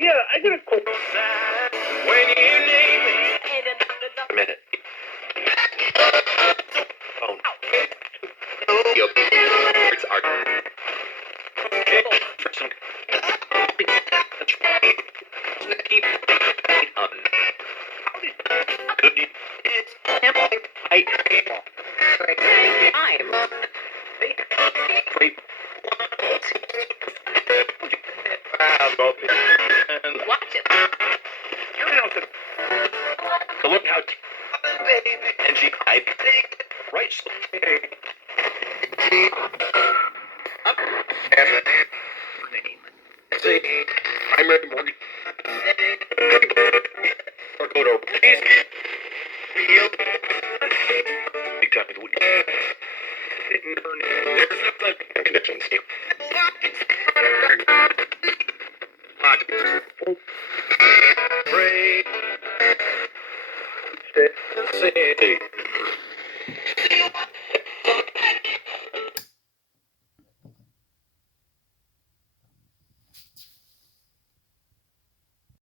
Yeah, I got a quote. When you need me. A minute. Phone. Your words are. For some. Keep on. Good. It's him. I'm. Wait. Watch it. You know the. To look how. And she. I. Right. See, I'm ready morning. Or go to please. Big time with there's no connections here. Pray. Stay.